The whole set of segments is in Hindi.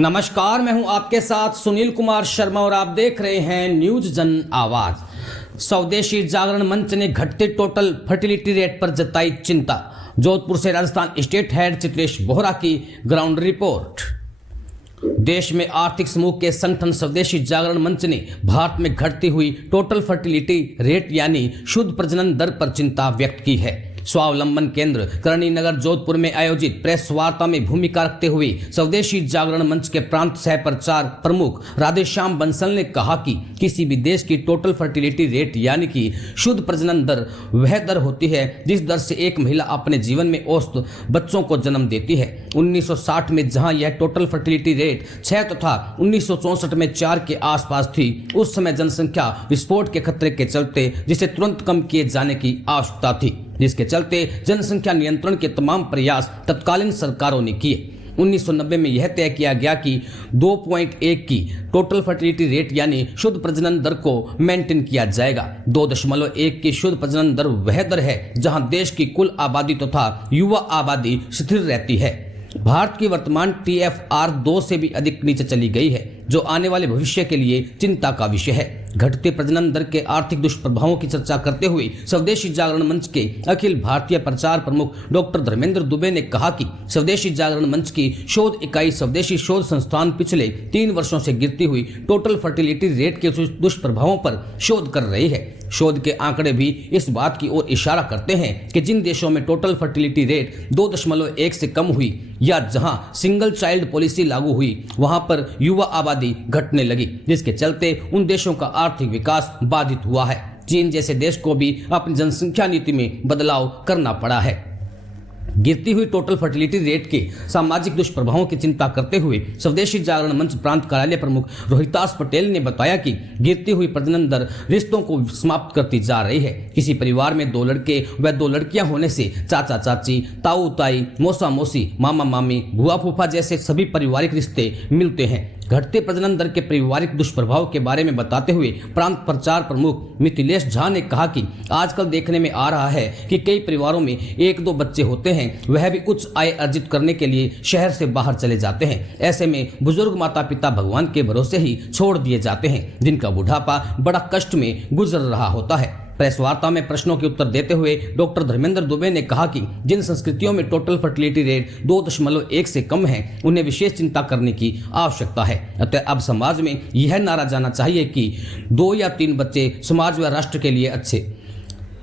नमस्कार, मैं हूं आपके साथ सुनील कुमार शर्मा और आप देख रहे हैं न्यूज जन आवाज। स्वदेशी जागरण मंच ने घटते टोटल फर्टिलिटी रेट पर जताई चिंता। जोधपुर से राजस्थान स्टेट हेड चित्रेश बोहरा की ग्राउंड रिपोर्ट। देश में आर्थिक समूह के संगठन स्वदेशी जागरण मंच ने भारत में घटती हुई टोटल फर्टिलिटी रेट यानी शुद्ध प्रजनन दर पर चिंता व्यक्त की है। स्वावलंबन केंद्र करणी नगर जोधपुर में आयोजित प्रेस वार्ता में भूमिका रखते हुए स्वदेशी जागरण मंच के प्रांत सह प्रचार प्रमुख राधेश्याम बंसल ने कहा कि किसी भी देश की टोटल फर्टिलिटी रेट यानी कि शुद्ध प्रजनन दर वह दर होती है जिस दर से एक महिला अपने जीवन में औसत बच्चों को जन्म देती है। 1960 में जहां यह टोटल फर्टिलिटी रेट 6 तथा 1964 में 4 के आसपास थी, उस समय जनसंख्या विस्फोट के खतरे के चलते जिसे तुरंत कम किए जाने की आवश्यकता थी, जिसके चलते जनसंख्या नियंत्रण के तमाम प्रयास तत्कालीन सरकारों ने किए। 1990 में यह तय किया गया कि 2.1 की टोटल फर्टिलिटी रेट यानी शुद्ध प्रजनन दर को मेंटेन किया जाएगा। 2.1 की शुद्ध प्रजनन दर वह दर है जहां देश की कुल आबादी तथा युवा आबादी स्थिर रहती है। भारत की वर्तमान TFR 2 से भी अधिक नीचे चली गई है, जो आने वाले भविष्य के लिए चिंता का विषय है। घटते प्रजनन दर के आर्थिक दुष्प्रभावों की चर्चा करते हुए स्वदेशी जागरण मंच के अखिल भारतीय प्रचार प्रमुख डॉक्टर धर्मेंद्र दुबे ने कहा कि स्वदेशी जागरण मंच की शोध इकाई स्वदेशी शोध संस्थान पिछले 3 वर्षों से गिरती हुई टोटल फर्टिलिटी रेट के दुष्प्रभावों पर शोध कर रही है। शोध के आंकड़े भी इस बात की ओर इशारा करते हैं कि जिन देशों में टोटल फर्टिलिटी रेट 2.1 से कम हुई या जहां सिंगल चाइल्ड पॉलिसी लागू हुई, वहां पर युवा आबादी घटने लगी, जिसके चलते उन देशों का आर्थिक विकास बाधित हुआ है। चीन जैसे देश को भी अपनी जनसंख्या नीति में बदलाव करना पड़ा है। गिरती हुई टोटल फर्टिलिटी रेट के सामाजिक दुष्प्रभावों की चिंता करते हुए स्वदेशी जागरण मंच प्रांत कार्यालय प्रमुख रोहितास पटेल ने बताया कि गिरती हुई प्रजनन दर रिश्तों को समाप्त करती जा रही है। किसी परिवार में 2 लड़के व 2 लड़कियां होने से चाचा चाची, ताऊ ताई, मौसा मौसी, मामा मामी, बुआ फूफा जैसे सभी पारिवारिक रिश्ते मिलते हैं। घटते प्रजनन दर के पारिवारिक दुष्प्रभाव के बारे में बताते हुए प्रांत प्रचार प्रमुख मिथिलेश झा ने कहा कि आजकल देखने में आ रहा है कि कई परिवारों में 1-2 बच्चे होते हैं, वह भी उच्च आय अर्जित करने के लिए शहर से बाहर चले जाते हैं। ऐसे में बुजुर्ग माता पिता भगवान के भरोसे ही छोड़ दिए जाते हैं, जिनका बुढ़ापा बड़ा कष्ट में गुजर रहा होता है। प्रेस वार्ता में प्रश्नों के उत्तर देते हुए डॉक्टर धर्मेंद्र दुबे ने कहा कि जिन संस्कृतियों में टोटल फर्टिलिटी रेट 2.1 से कम है, उन्हें विशेष चिंता करने की आवश्यकता है। अतः अब समाज में यह नारा जाना चाहिए कि 2 या 3 बच्चे समाज व राष्ट्र के लिए अच्छे।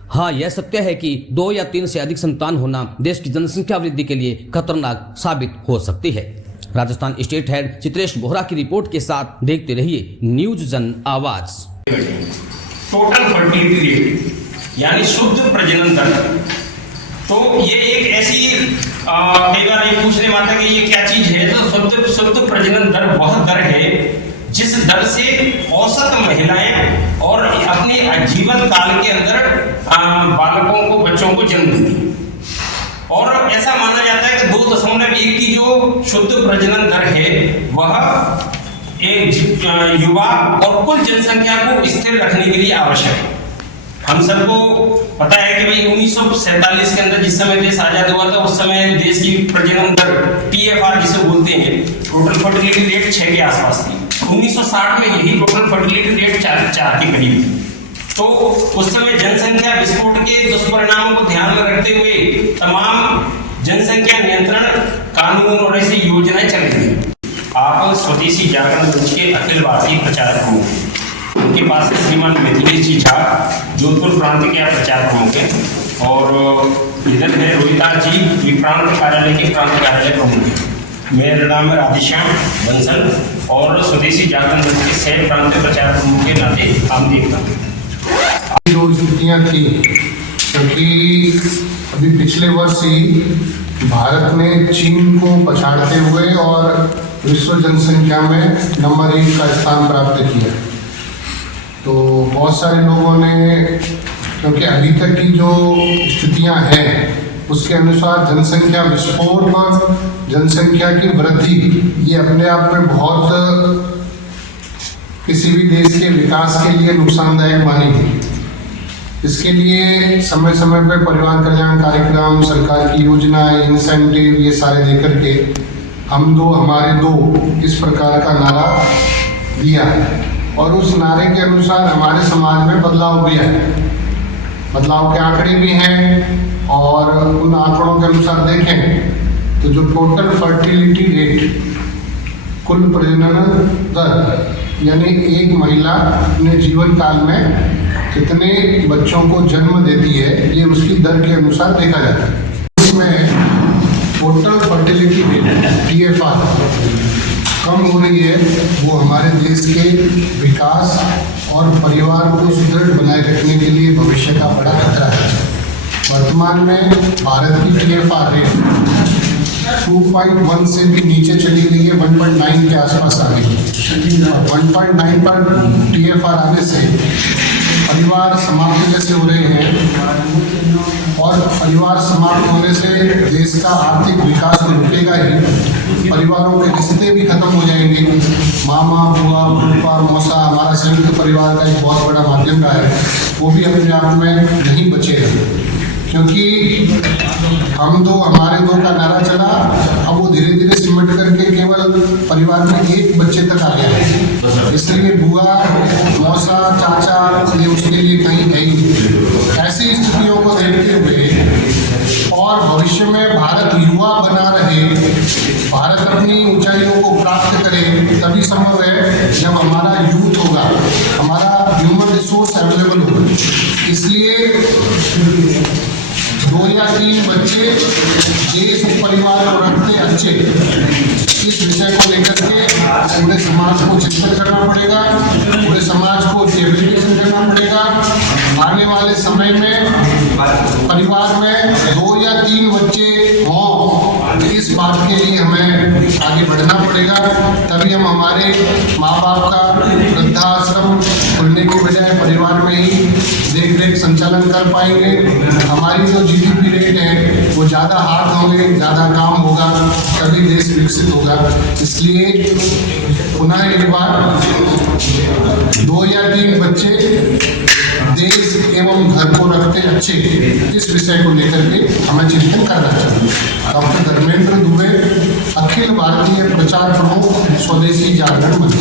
हाँ, यह सत्य है कि 2 या 3 से अधिक संतान होना देश की जनसंख्या वृद्धि के लिए खतरनाक साबित हो सकती है। राजस्थान स्टेट हेड चित्रेश बोहरा की रिपोर्ट के साथ देखते रहिए न्यूज जन आवाज। टोटल फर्टिलिटी रेट यानी शुद्ध प्रजनन दर, तो ये एक ऐसी कई बार ये पूछने वाला है कि ये क्या चीज है। तो शुद्ध प्रजनन दर वह दर है जिस दर से औसत महिलाएं और अपने जीवन काल के अंदर बालकों को, बच्चों को जन्म देती। और ऐसा माना जाता है कि 2.1 की जो शुद्ध प्रजनन दर है वह एक युवा और कुल जनसंख्या को स्थिर रखने के लिए आवश्यक है। हम सबको पता है कि भाई 1947 के अंदर जिस समय देश आजाद हुआ था, उस समय देश की प्रजनन दर TFR जिसे बोलते हैं, टोटल फर्टिलिटी रेट 6 के आसपास थी। 1960 में यही टोटल फर्टिलिटी रेट 4 के करीब थी। तो उस समय जनसंख्या विस्फोट के दुष्परिणामों को ध्यान में रखते हुए तमाम जनसंख्या नियंत्रण कानून और ऐसी योजनाएं चल रही हैं। आप स्वदेशी जागरण मंच के अखिल भारतीय प्रचारक प्रमुख, उनके पास से श्रीमान मिथिलेश जी झा जोधपुर प्रांत के प्रचार प्रमुख हैं, और इधर है रोहितास जी प्रांत कार्यालय के प्रांत कार्यालय प्रमुख हैं। मेरा नाम है राधेश्याम बंसल और स्वदेशी जागरण मंच के सह प्रांत प्रचार प्रमुख के नाते काम देखता हूँ। जो स्थितियाँ थी, क्योंकि अभी पिछले वर्ष ही भारत ने चीन को पछाड़ते हुए और विश्व जनसंख्या में नंबर 1 का स्थान प्राप्त किया। तो बहुत सारे लोगों ने, क्योंकि अभी तक की जो स्थितियां हैं उसके अनुसार जनसंख्या विस्फोट और जनसंख्या की वृद्धि ये अपने आप में बहुत किसी भी देश के विकास के लिए नुकसानदायक मानी गई। इसके लिए समय समय पर परिवार कल्याण कार्यक्रम, सरकार की योजनाएं, इंसेंटिव ये सारे देकर के हम दो हमारे दो, इस प्रकार का नारा दिया है और उस नारे के अनुसार हमारे समाज में बदलाव भी है। बदलाव के आंकड़े भी हैं और उन आंकड़ों के अनुसार देखें तो जो टोटल फर्टिलिटी रेट, कुल प्रजनन दर, यानी एक महिला अपने जीवन काल में कितने बच्चों को जन्म देती है, ये उसकी दर के अनुसार देखा जाता है। उसमें टोटल फर्टिलिटी रेट TFR कम हो रही है, वो हमारे देश के विकास और परिवार को सुदृढ़ बनाए रखने के लिए भविष्य का बड़ा खतरा है। वर्तमान में भारत की TFR रेट 2.1 से भी नीचे चली गई है, 1.9 के आसपास आ गई है। 1.9 पर TFR आने से परिवार समाप्त जैसे हो रहे हैं और परिवार समाप्त होने से देश का आर्थिक विकास तो रुकेगा ही, परिवारों के रिश्ते भी खत्म हो जाएंगे। मामा, बुआ, फूफा, मौसा, हमारा संयुक्त परिवार का एक बहुत बड़ा माध्यम रहा है, वो भी अपने आप में नहीं बचेगा, क्योंकि हम दो हमारे दो का नारा चला, अब वो धीरे धीरे सिमट करके केवल परिवार में एक बच्चे तक आ गया है। इसलिए बुआ, मौसा, चाचा ये उसके लिए कहीं है ही। ऐसी स्थितियों को देखते हुए और भविष्य में भारत युवा बना रहे, भारत अपनी ऊंचाइयों को प्राप्त करे, तभी संभव है जब हमारा यूथ होगा, हमारा ह्यूमन रिसोर्स अवेलेबल होगा। इसलिए 2 या 3 बच्चे देश परिवार को रखते अच्छे, इस विषय को लेकर के पूरे समाज को चिंतन करना पड़ेगा, पूरे समाज को रिहेबिलिटेशन करना पड़ेगा। आने वाले समय में परिवार में 2 या 3 बच्चे हों, इस बात के लिए हमें आगे बढ़ना पड़ेगा, तभी हम हमारे माँ बाप का वृद्धाश्रम खुलने की बजाय परिवार में ही देख रेख संचालन कर पाएंगे। हमारी जो GDP रेट है वो ज़्यादा हाथ होंगे, ज़्यादा काम होगा, तभी देश विकसित होगा। इसलिए पुनः एक बार 2 या 3 बच्चे देश एवं घर को रखते अच्छे, इस विषय को लेकर के हमें चिंतन करना चाहिए। डॉक्टर धर्मेंद्र दुबे, अखिल भारतीय प्रचार प्रमुख, स्वदेशी जागरण मंच।